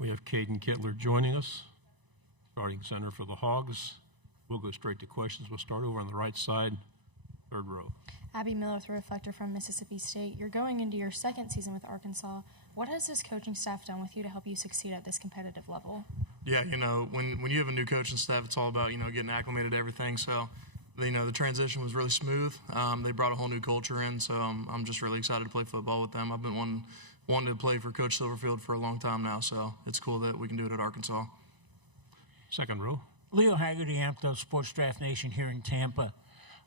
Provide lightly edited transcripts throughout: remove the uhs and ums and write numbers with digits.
We have Caden Kitler joining us, starting center for the Hogs. We'll go straight to questions. We'll start over on the right side, third row. Abby Miller with a reflector from Mississippi State. You're going into your second season with Arkansas. What has this coaching staff done with you to help you succeed at this competitive level? Yeah, when you have a new coaching staff, it's all about, getting acclimated to everything. So, the transition was really smooth. They brought a whole new culture in, so I'm just really excited to play football with them. I've been wanting to play for Coach Silverfield for a long time now, so it's cool that we can do it at Arkansas. Second row. Leo Haggerty, Ampto Sports Draft Nation here in Tampa.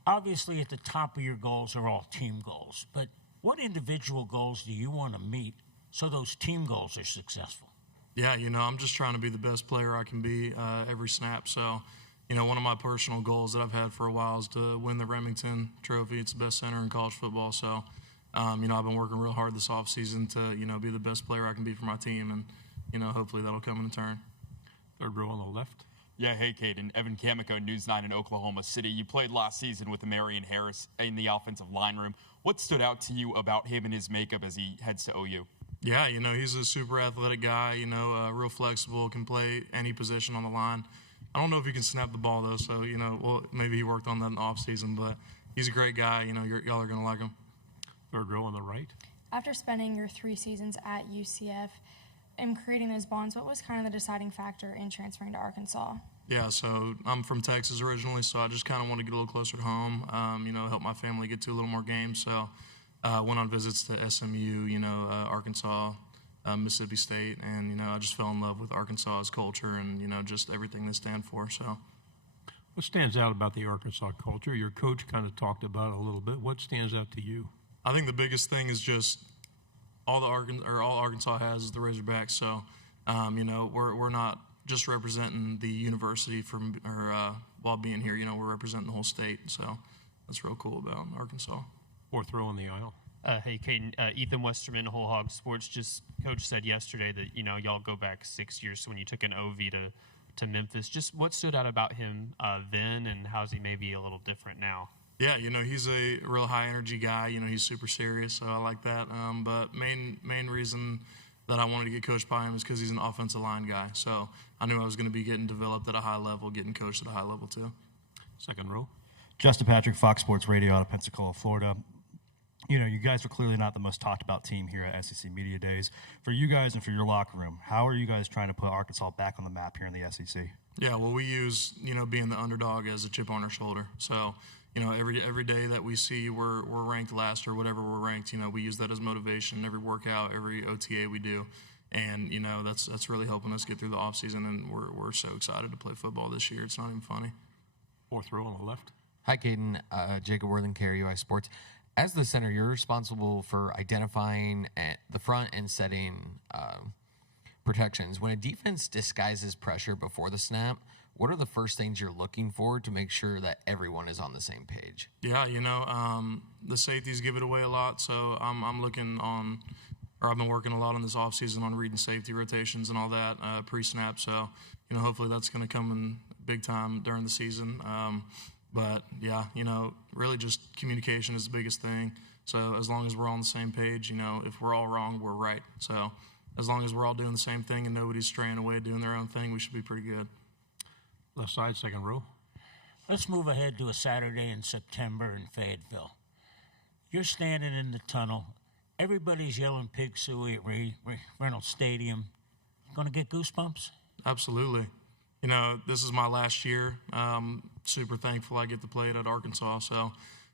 Obviously, at the top of your goals are all team goals, but what individual goals do you want to meet so those team goals are successful? Yeah, I'm just trying to be the best player I can be every snap. So, one of my personal goals that I've had for a while is to win the Remington Trophy. It's the best center in college football. So, I've been working real hard this offseason to, be the best player I can be for my team, and, hopefully that'll come in turn. Third row on the left. Yeah, hey, Caden. Evan Kamiko, News 9 in Oklahoma City. You played last season with Marion Harris in the offensive line room. What stood out to you about him and his makeup as he heads to OU? Yeah, he's a super athletic guy, real flexible, can play any position on the line. I don't know if he can snap the ball, though, so, maybe he worked on that in the offseason, but he's a great guy. Y'all are going to like him. Third row on the right. After spending your 3 seasons at UCF and creating those bonds, what was kind of the deciding factor in transferring to Arkansas? Yeah, so I'm from Texas originally, so I just kind of wanted to get a little closer to home, help my family get to a little more games. So went on visits to SMU, Arkansas, Mississippi State, and, I just fell in love with Arkansas's culture and, just everything they stand for. So, what stands out about the Arkansas culture? Your coach kind of talked about it a little bit. What stands out to you? I think the biggest thing is just all Arkansas has is the Razorbacks. So, we're not just representing the university while being here. We're representing the whole state. So that's real cool about Arkansas. Fourth row on the aisle. Hey, Caden, Ethan Westerman, Whole Hog Sports. Coach said yesterday that, y'all go back 6 years, so when you took an OV to Memphis. Just what stood out about him then, and how's he maybe a little different now? Yeah, he's a real high-energy guy. He's super serious, so I like that. But main reason that I wanted to get coached by him is because he's an offensive line guy. So I knew I was going to be getting developed at a high level, getting coached at a high level too. Second row. Justin Patrick, Fox Sports Radio out of Pensacola, Florida. You guys are clearly not the most talked about team here at SEC Media Days. For you guys and for your locker room, how are you guys trying to put Arkansas back on the map here in the SEC? Yeah, well, we use, being the underdog as a chip on our shoulder. So, every day that we see we're ranked last or whatever we're ranked, we use that as motivation. Every workout, every OTA we do. And, that's really helping us get through the offseason, and we're so excited to play football this year. It's not even funny. Fourth row on the left. Hi, Caden. Jacob Worthing, KRUI Sports. As the center, you're responsible for identifying at the front and setting protections. When a defense disguises pressure before the snap, what are the first things you're looking for to make sure that everyone is on the same page? Yeah, the safeties give it away a lot, so I'm looking on, or I've been working a lot on this offseason on reading safety rotations and all that pre-snap, so, hopefully that's going to come in big time during the season. But, yeah, really just communication is the biggest thing. So as long as we're all on the same page, if we're all wrong, we're right. So as long as we're all doing the same thing and nobody's straying away doing their own thing, we should be pretty good. Left side, second row. Let's move ahead to a Saturday in September in Fayetteville. You're standing in the tunnel. Everybody's yelling pig suey at Reynolds Stadium. Going to get goosebumps? Absolutely. This is my last year. Super thankful I get to play it at Arkansas. So,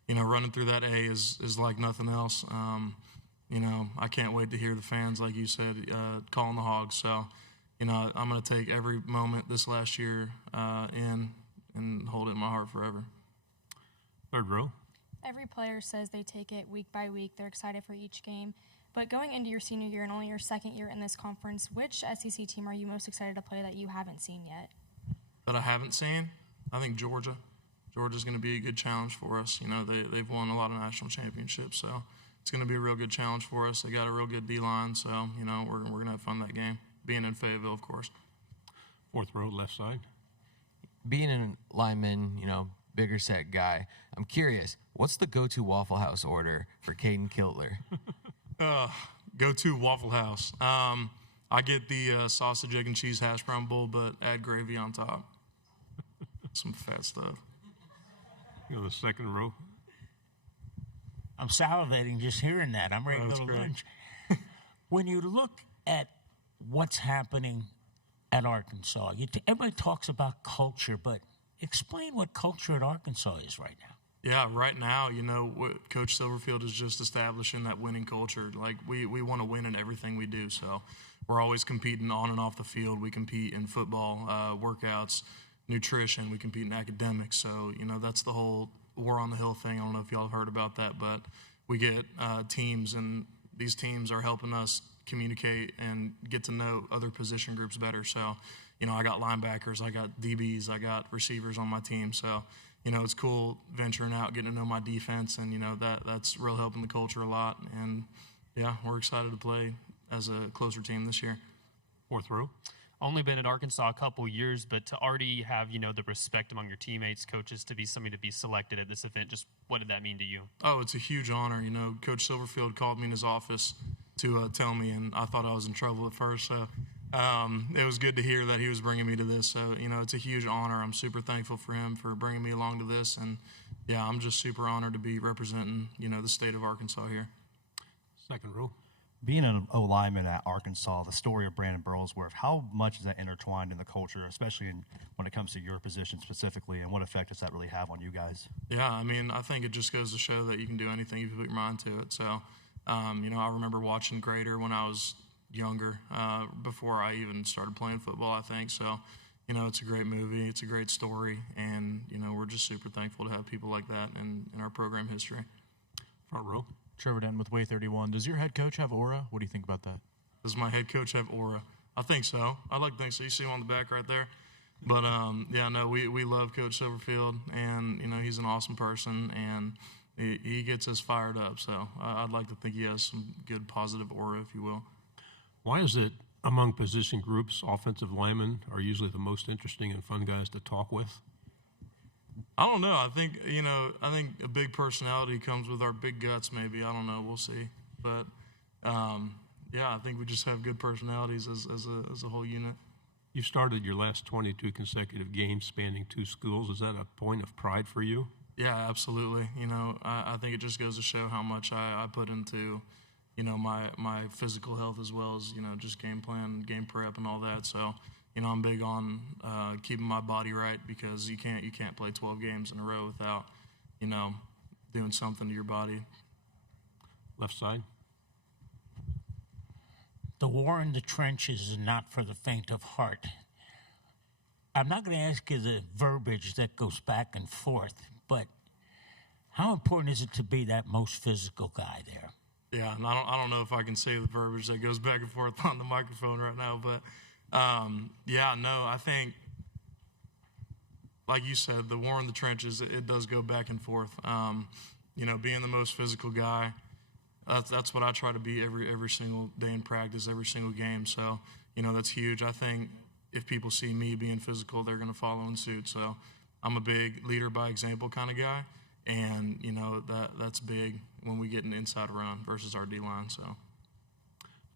running through that A is like nothing else. I can't wait to hear the fans, like you said, calling the Hogs. So, I'm going to take every moment this last year in and hold it in my heart forever. Third row. Every player says they take it week by week. They're excited for each game. But going into your senior year and only your second year in this conference, which SEC team are you most excited to play that you haven't seen yet? That I haven't seen? I think Georgia. Georgia's going to be a good challenge for us. They've won a lot of national championships, so it's going to be a real good challenge for us. They got a real good D-line, so, we're going to have fun that game. Being in Fayetteville, of course. Fourth row, left side. Being a lineman, bigger set guy, I'm curious, what's the go-to Waffle House order for Caden Kitler? Go-to Waffle House. I get the sausage, egg, and cheese hash brown bowl, but add gravy on top. Some fat stuff. You know, the second row. I'm salivating just hearing that. I'm ready to go to lunch. When you look at what's happening at Arkansas, everybody talks about culture, but explain what culture at Arkansas is right now. Yeah, right now, you know, what Coach Silverfield is just establishing that winning culture. Like, we want to win in everything we do, so we're always competing on and off the field. We compete in football, workouts, nutrition. We compete in academics. So, you know, that's the whole War on the Hill thing. I don't know if y'all have heard about that, but we get teams, and these teams are helping us communicate and get to know other position groups better. So, you know, I got linebackers, I got DBs, I got receivers on my team. So, you know, it's cool venturing out, getting to know my defense, and, you know, that's real helping the culture a lot. And, yeah, we're excited to play as a closer team this year. Fourth row. Only been at Arkansas a couple years, but to already have, you know, the respect among your teammates, coaches, to be somebody to be selected at this event, just what did that mean to you? Oh, it's a huge honor. You know, Coach Silverfield called me in his office to tell me, and I thought I was in trouble at first. So it was good to hear that he was bringing me to this. So, you know, it's a huge honor. I'm super thankful for him for bringing me along to this. And, yeah, I'm just super honored to be representing, you know, the state of Arkansas here. Second row. Being an O lineman at Arkansas, the story of Brandon Burlesworth, how much is that intertwined in the culture, especially when it comes to your position specifically, and what effect does that really have on you guys? Yeah, I mean, I think it just goes to show that you can do anything if you put your mind to it. So, you know, I remember watching Grader when I was younger, before I even started playing football, I think. So, you know, it's a great movie, it's a great story, and, you know, we're just super thankful to have people like that in our program history. Front row. Trevor Denton with Way 31. Does your head coach have aura? What do you think about that? Does my head coach have aura? I think so. I like to think so. You see him on the back right there. But, yeah, no, we love Coach Silverfield, and, you know, he's an awesome person, and he gets us fired up. So I'd like to think he has some good positive aura, if you will. Why is it among position groups, offensive linemen are usually the most interesting and fun guys to talk with? I don't know. I think, you know, a big personality comes with our big guts, maybe. I don't know. We'll see. But, yeah, I think we just have good personalities as a whole unit. You started your last 22 consecutive games spanning 2 schools. Is that a point of pride for you? Yeah, absolutely. You know, I think it just goes to show how much I put into, you know, my physical health, as well as, you know, just game plan, game prep, and all that. So, you know, I'm big on keeping my body right, because you can't play 12 games in a row without, you know, doing something to your body. Left side. The war in the trenches is not for the faint of heart. I'm not going to ask you the verbiage that goes back and forth, but how important is it to be that most physical guy there? Yeah, and I don't know if I can say the verbiage that goes back and forth on the microphone right now, but yeah, no, I think, like you said, the war in the trenches, it does go back and forth. You know, being the most physical guy, that's what I try to be every single day in practice, every single game. So, you know, that's huge. I think if people see me being physical, they're going to follow in suit. So I'm a big leader by example kind of guy, and, you know, that's big when we get an inside run versus our D-line. So,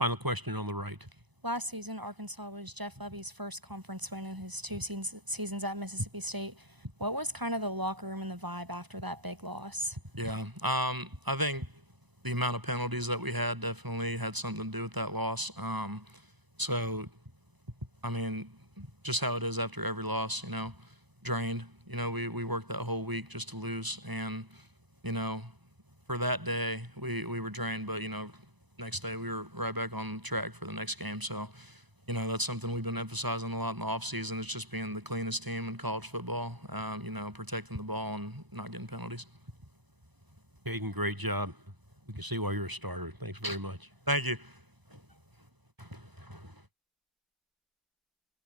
Final question on the right. Last season, Arkansas was Jeff Levy's first conference win in his 2 seasons at Mississippi State. What was kind of the locker room and the vibe after that big loss? Yeah, I think the amount of penalties that we had definitely had something to do with that loss. So, I mean, just how it is after every loss, you know, drained. You know, we worked that whole week just to lose. And, you know, for that day, we were drained. But, you know, next day we were right back on track for the next game. So, you know, that's something we've been emphasizing a lot in the offseason. It's just being the cleanest team in college football, you know, protecting the ball and not getting penalties. Caden, great job. We can see why you're a starter. Thanks very much. Thank you.